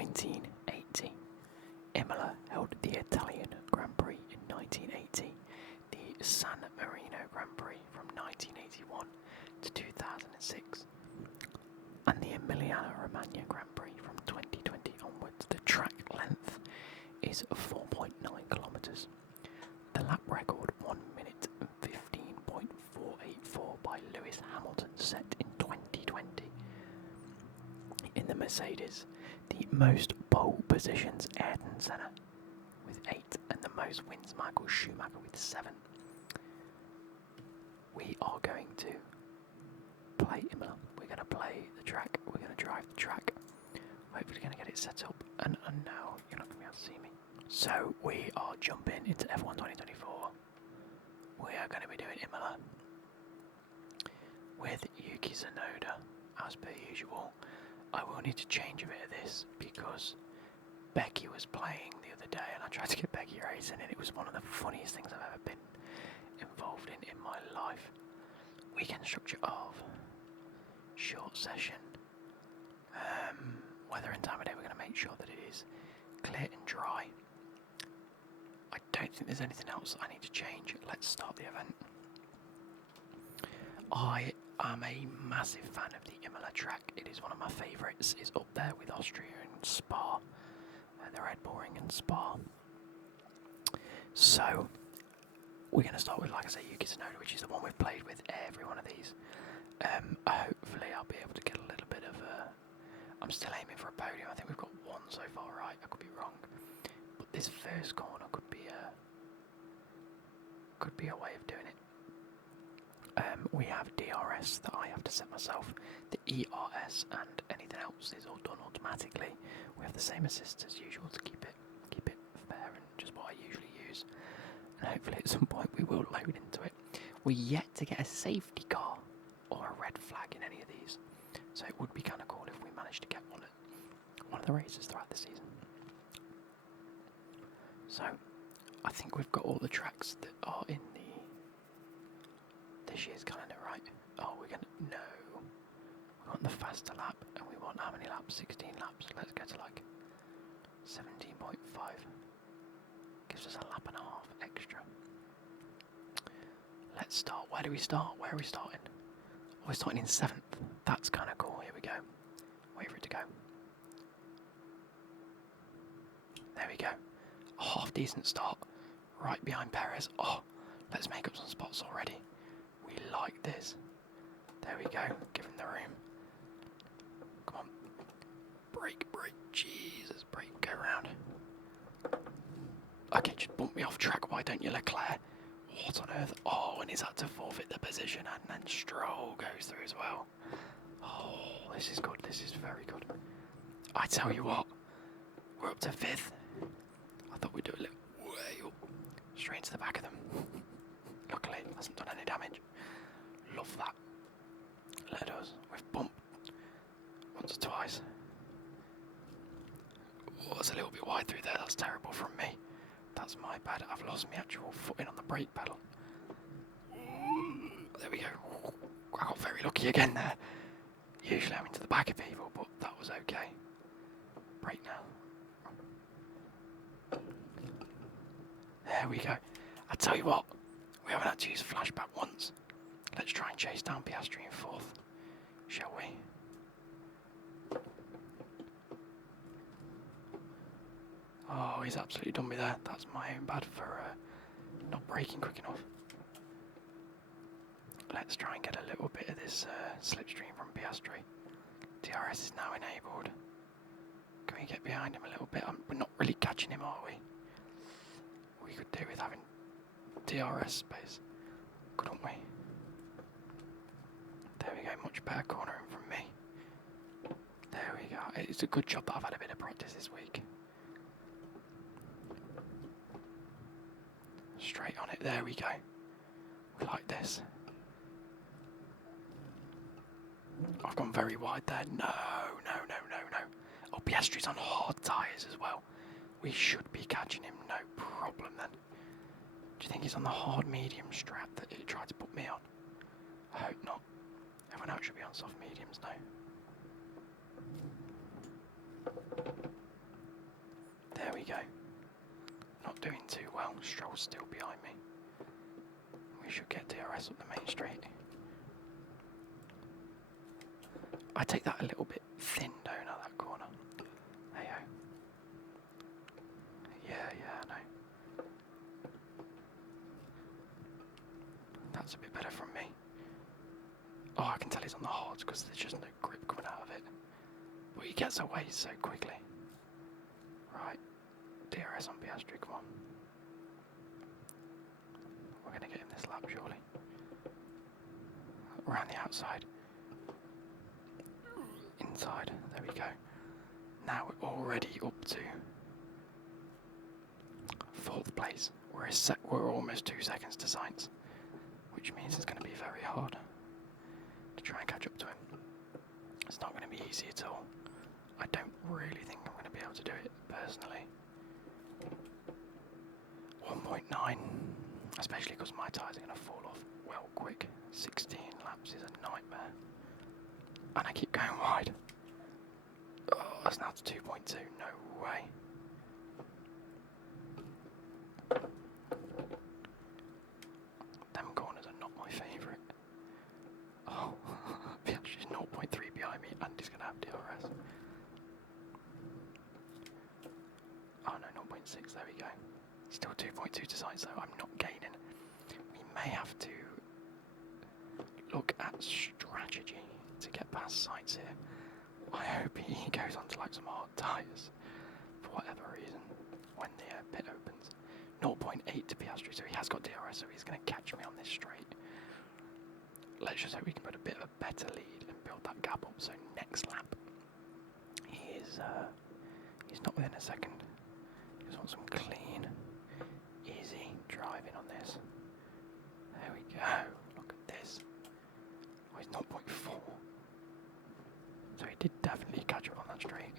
1980. Imola held the Italian Grand Prix in 1980, the San Marino Grand Prix from 1981 to 2006, and the Emilia-Romagna Grand Prix from 2020 onwards. The track length is 4.9 kilometres. The lap record 1 minute and 15.484 by Lewis Hamilton set in 2020. In the Mercedes, the most pole positions Ayrton Senna with 8 and the most wins Michael Schumacher with 7. We are going to play Imola. We're going to play the track. We're going to drive the track. Hopefully going to get it set up. And no, you're not going to be able to see me. So we are jumping into F1 2024. We are going to be doing Imola with Yuki Tsunoda as per usual. I will need to change a bit of this because Becky was playing the other day and I tried to get Becky racing and it was one of the funniest things I've ever been involved in my life. Weekend structure of short session. Weather and time of day, we're going to make sure that it is clear and dry. I don't think there's anything else I need to change. Let's start the event. I am a massive fan of the Imola track. It is one of my favourites. It's up there with Austria and Spa, the Red Bull Ring and Spa. So we're going to start with, like I say, Yuki Tsunoda, which is the one we've played with every one of these. Hopefully I'll be able to get a little bit of I'm still aiming for a podium. I think we've got one so far, right? I could be wrong. But this first corner could be a way of doing it. We have DRS that I have to set myself. The ERS and anything else is all done automatically. We have the same assist as usual to keep it fair and just what I usually use. And hopefully at some point we will load into it. We're yet to get a safety car or a red flag in any of these. So it would be kind of cool if we managed to get one at one of the races throughout the season. So I think we've got all the tracks that are in this year's calendar, right? Oh, we want the faster lap, and we want how many laps? 16 laps. Let's go to like 17.5. Gives us a lap and a half extra. Let's start. Where do we start? Where are we starting? Oh, we're starting in 7th. That's kind of cool. Here we go. Wait for it to go. There we go. A half decent start. Right behind Perez. Oh, let's make up some spots already. We like this. There we go. Give him the room. Come on. Brake. Jesus, brake. Go round. Okay, just bump me off track. Why don't you, Leclerc? What on earth? Oh, and he's had to forfeit the position, and then Stroll goes through as well. Oh, this is good. This is very good. I tell you what, we're up to 5th. I thought we'd do a little way up, straight to the back of them. Luckily, it hasn't done any damage. Love that. Let us. We've bumped once or twice. Oh, it's a little bit wide through there. That's terrible from me. That's my bad. I've lost my actual footing on the brake pedal. There we go. I got very lucky again there. Usually I'm into the back of people, but that was okay. Brake now. There we go. I tell you what, we haven't had to use flashback once. Let's try and chase down Piastri in 4th, shall we? Oh, he's absolutely done me there. That's my own bad for not braking quick enough. Let's try and get a little bit of this slipstream from Piastri. DRS is now enabled. Can we get behind him a little bit? We're not really catching him, are we? We could do with having DRS space, couldn't we? There we go, much better cornering from me. There we go. It's a good job that I've had a bit of practice this week. Straight on it, there we go. We like this. I've gone very wide there. No. Oh, Piastri's on hard tyres as well. We should be catching him, no problem then. Do you think he's on the hard medium strap that he tried to put me on? I hope not. Everyone else should be on soft mediums now. Stroll's still behind me. We should get DRS up the main straight. I take that a little bit thin, don't I, that corner? Hey-ho. Yeah, I know. That's a bit better from me. Oh, I can tell he's on the hards because there's just no grip coming out of it. But he gets away so quickly. Right. DRS on Piastri, come on. We're going to get him this lap, surely. Around the outside. Inside, there we go. Now we're already up to 4th place. We're almost 2 seconds to Sainz, which means it's going to be very hard to try and catch up to him. It's not going to be easy at all. I don't really think I'm going to be able to do it personally. 1.9, especially because my tyres are going to fall off well quick. 16 laps is a nightmare. And I keep going wide. Oh, that's now to 2.2, no way. Them corners are not my favourite. Oh, Piastri's 0.3 behind me and he's going to have DRS. Oh no, 0.6, there we go. Still 2.2 to Sainz, so I'm not gaining. We may have to look at strategy to get past Sainz here. I hope he goes on to like some hard tyres for whatever reason when the pit opens. 0.8 to Piastri, so he has got DRS, so he's going to catch me on this straight. Let's just hope we can put a bit of a better lead and build that gap up. So next lap, he's not within a second. Just want some clean, easy driving on this. There we go. Look at this. Oh, he's 0.4. So he did definitely catch up on that straight.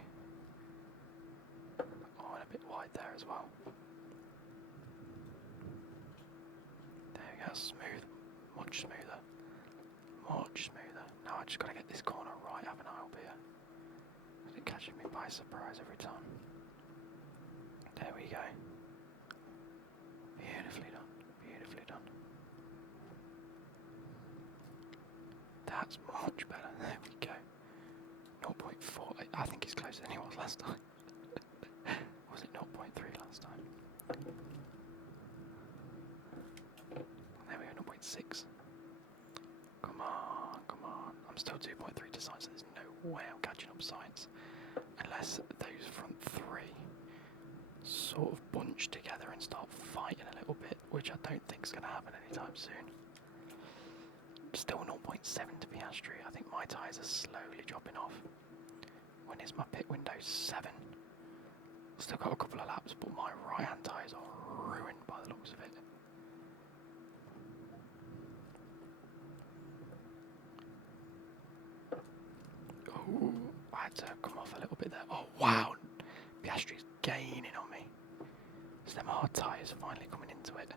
Oh, and a bit wide there as well. There we go, smooth. Much smoother. Much smoother. Now I just got to get this corner right, haven't I, up here? It catches me by surprise every time. There we go. Beautifully done. Beautifully done. That's much better. There we go. 0.4. I think he's closer than he was last time. Was it 0.3 last time? There we go, 0.6. Come on, come on. I'm still 2.3 to Sainz, so there's no way I'm catching up Sainz. Unless those front three sort of bunch together and start fighting a little bit, which I don't think is going to happen anytime soon. Still 0.7 to Piastri. I think my tyres are slowly dropping off. When is my pit window? 7. Still got a couple of laps, but my right hand tyres are ruined by the looks of it. Oh, I had to come off a little bit there. Oh wow, Piastri's gaining on me. So them hard tyres are finally coming into it.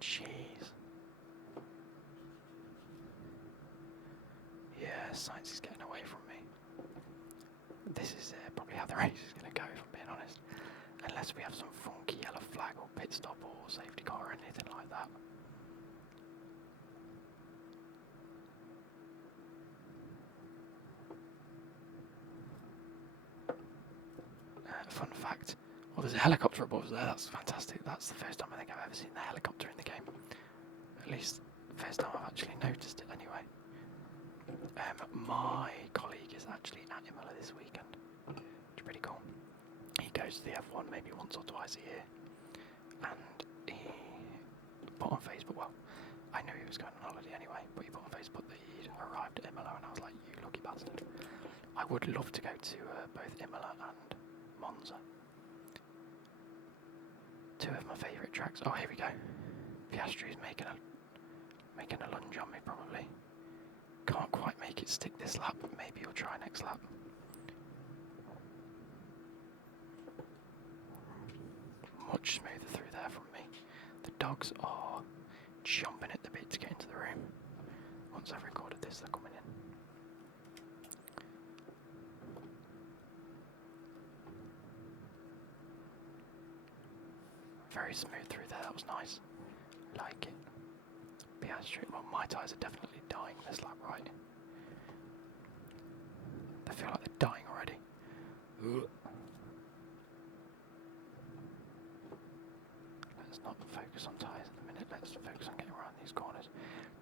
Jeez. Yeah, Sainz is getting away from me. This is probably how the race is going to go, if I'm being honest. Unless we have some funky yellow flag or pit stop or safety car or anything like that. Fun fact, well, there's a helicopter above there. That's fantastic. That's the first time I think I've ever seen the helicopter in the game. At least the first time I've actually noticed it anyway. My colleague is actually at Imola this weekend, which is pretty cool. He goes to the F1 maybe once or twice a year, and he put on Facebook, well, I knew he was going on holiday anyway, but he put on Facebook that he'd arrived at Imola, and I was like, you lucky bastard. I would love to go to both Imola and Monza. Two of my favourite tracks. Oh, here we go. Piastri's making a lunge on me probably. Can't quite make it stick this lap, but maybe he'll try next lap. Much smoother through there from me. The dogs are jumping at the bit to get into the room. Once I've recorded this, they're coming in. Very smooth through there, that was nice. Like it. Piastri, well, my tyres are definitely dying this lap, right? They feel like they're dying already. Let's not focus on tyres at the minute, let's focus on getting around these corners.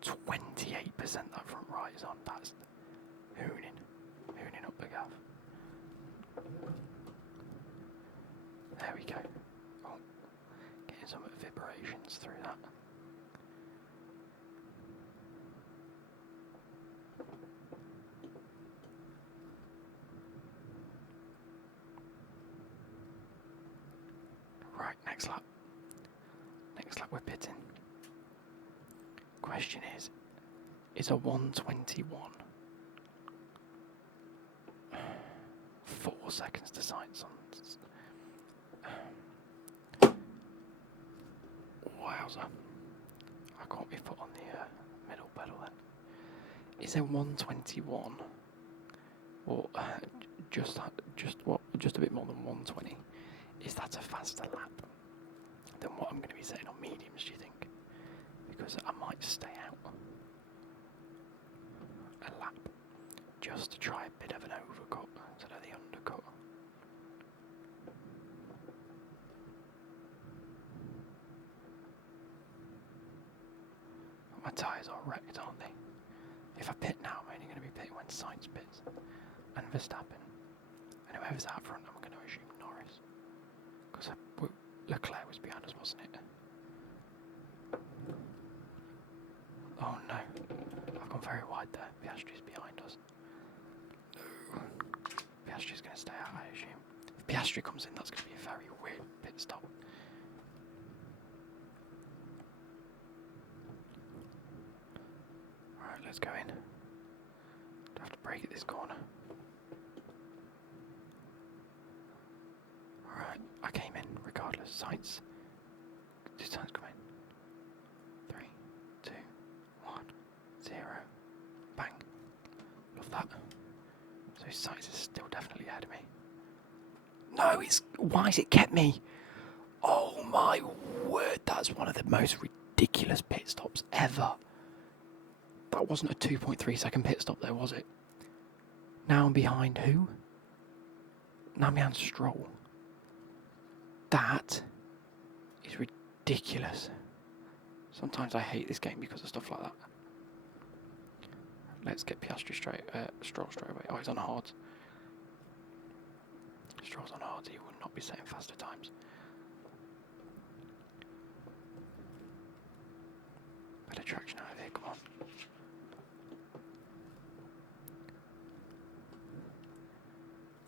28% that front right is on, that's hooning up the gaff. There we go. Oh, getting some vibrations through that. Right, next lap. Next lap we're pitting. Question is a 121 4 seconds to sights on? Wowza. I can't be put on the middle pedal then. Is there 121 or just a bit more than 120? Is that a faster lap than what I'm going to be setting on mediums, do you think? Because I might stay out a lap just to try a bit of an overcut instead of the undercut. My tyres are wrecked, aren't they? If I pit now, I'm only going to be pitting when Sainz pits and Verstappen. And whoever's out front, I'm going to assume Norris. Because Leclerc was behind us, wasn't it? Oh no. I've gone very wide there. Piastri's behind us. No. Piastri's going to stay out, I assume. If Piastri comes in, that's going to be a very weird pit stop. Alright, let's go in. Do I have to brake at this corner? Alright, I came in regardless. Sainz. This time's come in. 3, 2, 1, 0. Bang. Love that. So Sainz is still definitely ahead of me. No, why has it kept me? Oh my word, that's one of the most ridiculous pit stops ever. That wasn't a 2.3 second pit stop though, was it? Now I'm behind who? Now I'm behind Stroll. That is ridiculous. Sometimes I hate this game because of stuff like that. Let's get Piastri Stroll straight away. Oh, he's on hards. Stroll's on hards, he will not be setting faster times. Better traction out of here, come on.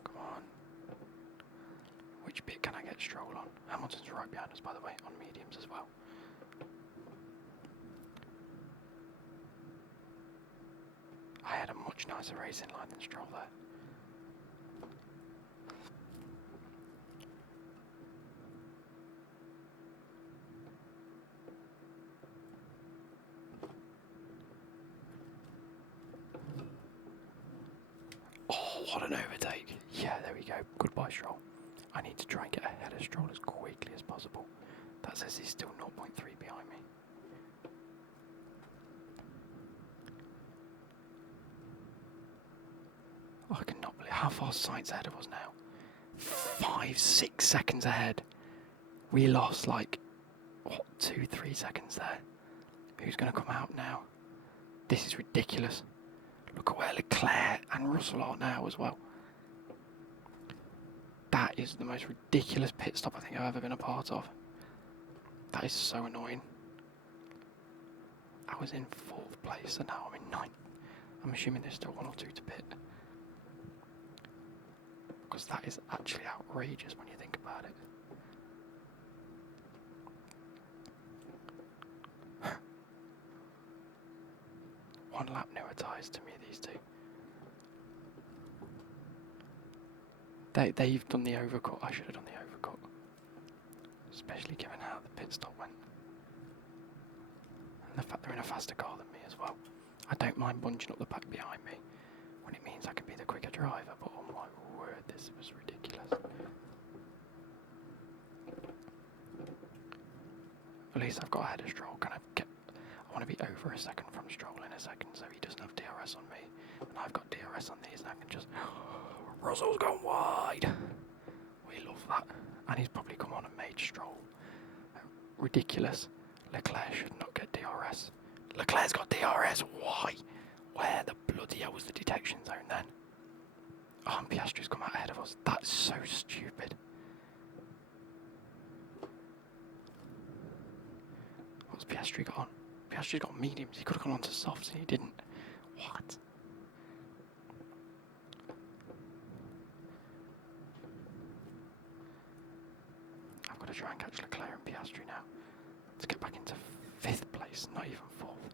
Come on. Which bit can I get Stroll on? Hamilton's right behind us, by the way, on mediums as well. I had a much nicer racing line than Stroll there. Oh, what an overtake. Yeah, there we go. Goodbye, Stroll. I need to try and get ahead of Stroll as quickly as possible. That says he's still 0.3 behind me. Oh, I cannot believe how far Sainz ahead of us now. 5, 6 seconds ahead. We lost like, what, 2, 3 seconds there. Who's going to come out now? This is ridiculous. Look at where Leclerc and Russell are now as well. That is the most ridiculous pit stop I think I've ever been a part of. That is so annoying. I was in 4th place and now I'm in 9th. I'm assuming there's still 1 or 2 to pit. Because that is actually outrageous when you think about it. One lap newer tyres to me, these two. They've done the overcut. I should have done the overcut. Especially given how the pit stop went. And the fact they're in a faster car than me as well. I don't mind bunching up the pack behind me when it means I can be the quicker driver, but oh my word, this was ridiculous. At least I've got ahead of Stroll. I want to be over a second from Stroll in a second, so he doesn't have DRS on me, and I've got DRS on these, and I can just. Russell's gone wide. We love that, and he's probably come on and made Stroll ridiculous. Leclerc should not get DRS. Leclerc's got DRS. Why? Where the bloody hell was the detection zone then? Oh, and Piastri's come out ahead of us. That's so stupid. What's Piastri got on? Piastri's got mediums. He could have gone on to softs and he didn't. What? I've got to try and catch Leclerc and Piastri now. To get back into 5th place, not even 4th.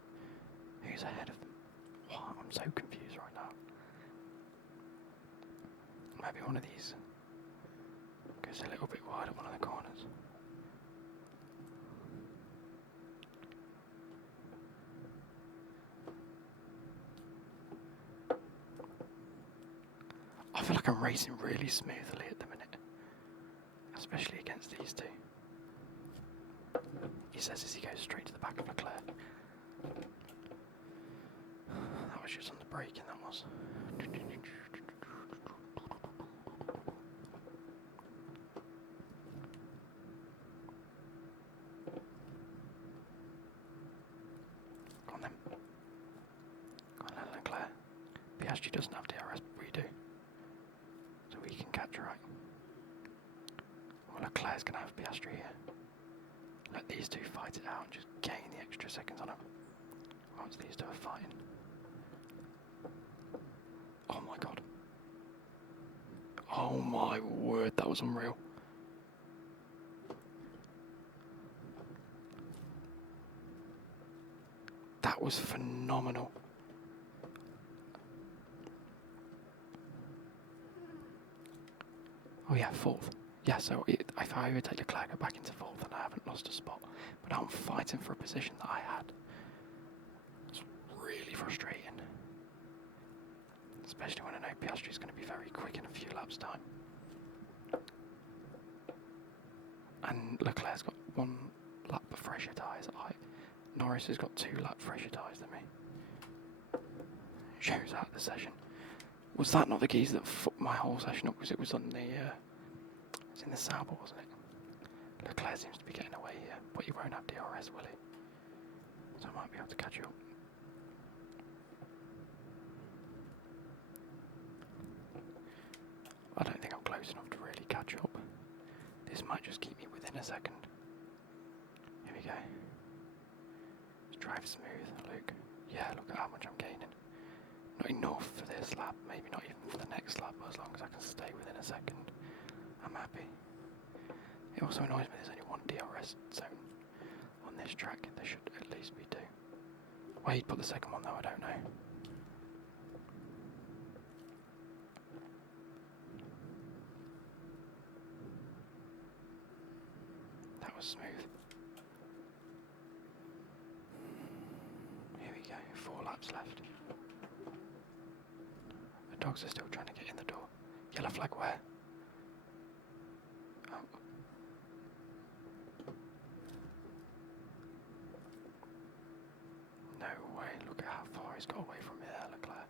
Who's ahead of them? What? I'm so confused right now. Maybe one of these goes a little bit wide at one of the corners. I feel like I'm racing really smoothly at the minute, especially against these two. He says as he goes straight to the back of Leclerc. That was just on the braking, that was. Go on then. Go on then, Leclerc. Piastri doesn't have DRS, but we do. So we can catch right. Well, Leclerc's going to have Piastri here. Let these two fight it out and just gain the extra seconds on them. Once these two are fighting. Oh my god. Oh my word, that was unreal. That was phenomenal. Oh yeah, 4th. Yeah, so if I overtake Leclerc, go back into 4th and I haven't lost a spot. But I'm fighting for a position that I had. It's really frustrating. Especially when I know Piastri's going to be very quick in a few laps' time. And Leclerc's got 1 lap of fresher tyres. Norris has got 2 lap fresher tyres than me. Shows out the session. Was that not the keys that fucked my whole session up? Because it was on the... it was in the Sauber, wasn't it? Leclerc seems to be getting away here, but he won't have DRS, will he? So I might be able to catch up. I don't think I'm close enough to really catch up. This might just keep me within a second. Here we go. Just drive smooth, Luke. Yeah, look at how much I'm gaining. Not enough for this lap, maybe not even for the next lap, but as long as I can stay within a second, I'm happy. It also annoys me there's only 1 DRS zone on this track. There should at least be 2. Where he'd put the second one though, I don't know. That was smooth. Here we go, 4 laps left. The dogs are still trying to get in the door. Yellow flag where? Oh. No way, look at how far he's got away from me there, Leclerc.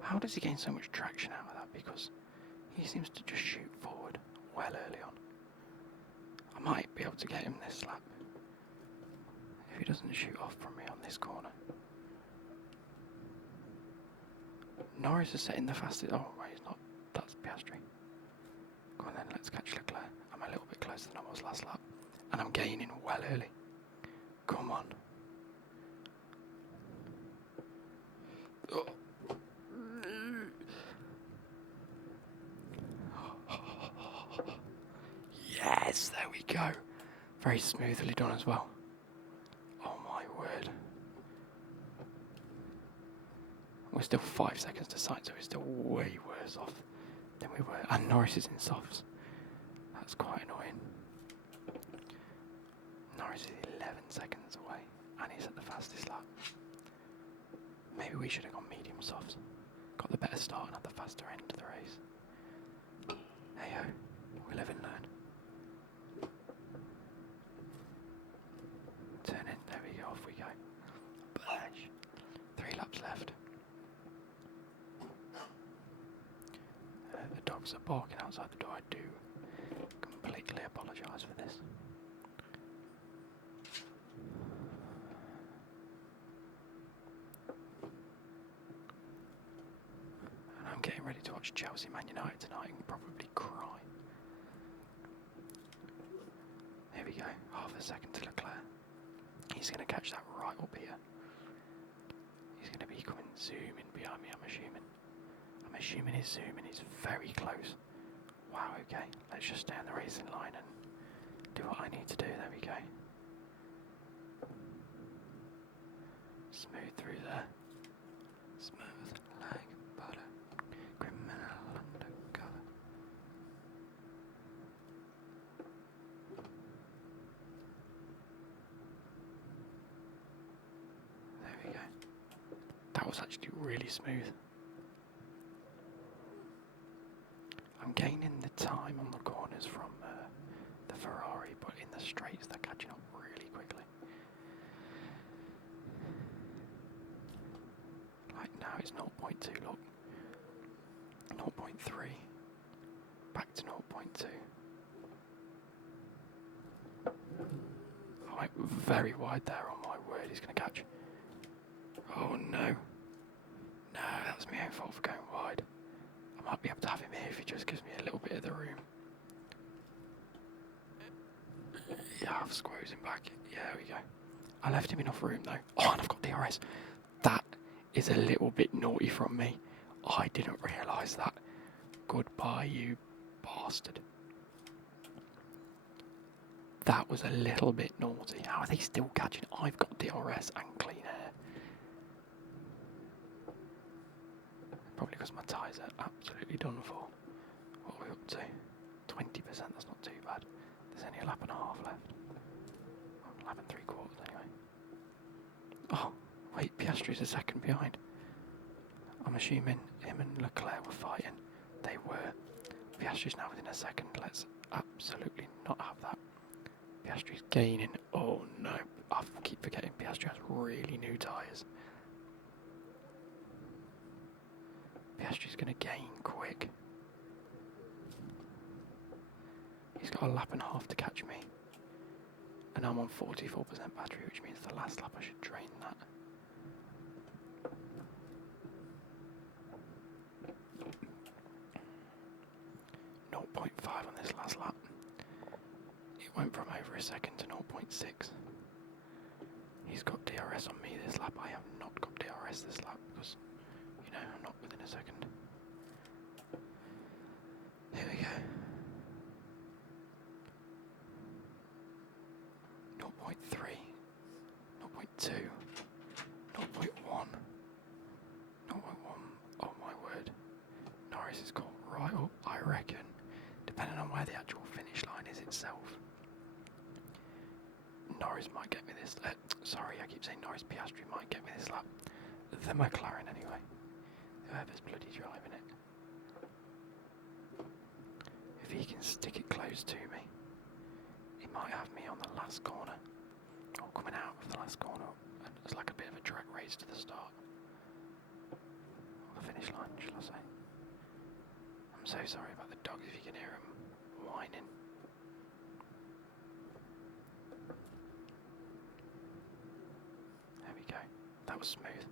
How does he gain so much traction out of that? Because he seems to just shoot forward well early on. I might be able to get him this lap if he doesn't shoot off from me on this corner. Norris is setting the fastest. Oh, wait, he's not. That's Piastri. Go on then, let's catch Leclerc. I'm a little bit closer than I was last lap. And I'm gaining well early. Come on. Oh. Yes, there we go. Very smoothly done as well. Oh my word. We're still 5 seconds to sight, so we're still way worse off than we were. And Norris is in softs. That's quite annoying. Norris is 11 seconds away, and he's at the fastest lap. Maybe we should have gone medium softs. Got the better start and had the faster end of the race. Hey ho, we live and learn. Turn in, there we go, off we go. Bash. 3 laps left. The dogs are barking outside the door. I do completely apologise for this. And I'm getting ready to watch Chelsea Man United tonight and probably cry. Here we go, half a second to Leclerc. He's going to catch that right up here. He's going to be coming zooming behind me, I'm assuming. I'm assuming he's zooming, he's very close. Wow, okay, let's just stay on the racing line and do what I need to do. There we go. Smooth through there. Smooth like butter. Criminal undercover. There we go. That was actually really smooth. I'm gaining the time on the corners from the Ferrari, but in the straights they're catching up really quickly. Like now it's 0.2, look. 0.3. Back to 0.2. I went very wide there, on my word, he's going to catch. Oh no. No, that's my own fault for going wide. I might be able to have him here if he just gives me a little bit of the room. Yeah, I've squeezed him back. Yeah, there we go. I left him enough room though. Oh, and I've got DRS. That is a little bit naughty from me. I didn't realise that. Goodbye, you bastard. That was a little bit naughty. How are they still catching? I've got DRS and clean air. Probably because my tyres are absolutely done for. What are we up to? 20%, that's not too bad. There's only a lap and a half left. A lap and 3/4 anyway. Oh, wait, Piastri's a second behind. I'm assuming him and Leclerc were fighting. They were. Piastri's now within a second. Let's absolutely not have that. Piastri's gaining. Oh no, I keep forgetting Piastri has really new tyres. Piastri's going to gain quick. He's got a lap and a half to catch me. And I'm on 44% battery, which means the last lap I should drain that. .5 on this last lap. It went from over a second to 0.6. He's got DRS on me this lap. I have not got DRS this lap because, you know, I'm not within a second. Here we go. 0.3, 0.2, 0.1, 0.1. Oh my word. Norris has got right up, I reckon, depending on where the actual finish line is itself. Norris might get me this. Sorry, I keep saying Norris. Piastri might get me this lap. The McLaren, anyway. Whoever's bloody driving it. If he can stick it close to me, he might have me on the last corner. Or coming out of the last corner. It's like a bit of a drag race to the start. Or the finish line, shall I say. I'm so sorry about the dogs if you can hear them whining. There we go. That was smooth.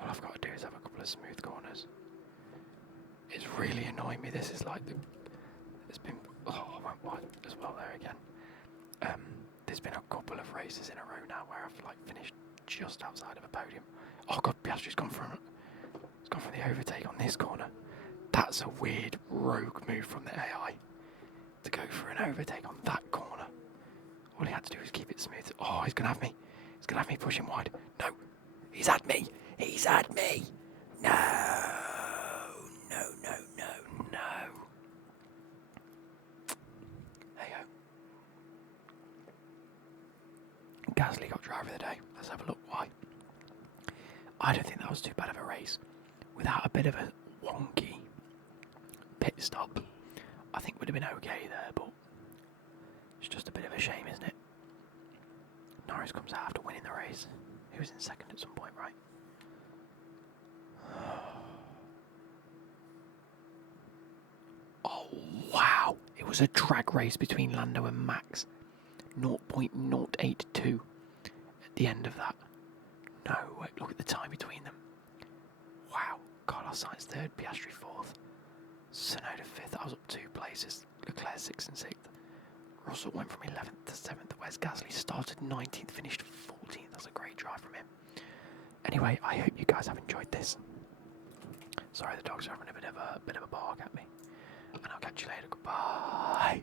All I've got to do is have a couple of smooth corners. It's really annoying me. This is like the... It's been... Oh, I went wide as well there again. There's been a couple of races in a row now where I've like finished just outside of a podium. Oh god, Piastri's gone for the overtake on this corner. That's a weird rogue move from the AI to go for an overtake on that corner. All he had to do was keep it smooth. Oh, he's gonna have me. He's gonna have me pushing wide. No, he's had me. He's had me. No, no, no, no, no. Gasly got driver of the day. Let's have a look why. I don't think that was too bad of a race. Without a bit of a wonky pit stop, I think would have been okay there, but it's just a bit of a shame, isn't it? Norris comes out after winning the race. He was in second at some point, right? Oh, wow. It was a drag race between Lando and Max. 0.082 at the end of that. No, wait, look at the time between them. Wow. Carlos Sainz third, Piastri fourth. Tsunoda fifth. I was up 2 places. Leclerc 6th and 6th. Russell went from 11th to 7th. Wes Gasly started 19th, finished 14th. That's a great drive from him. Anyway, I hope you guys have enjoyed this. Sorry, the dogs are having a bit of a bark at me. And I'll catch you later. Goodbye.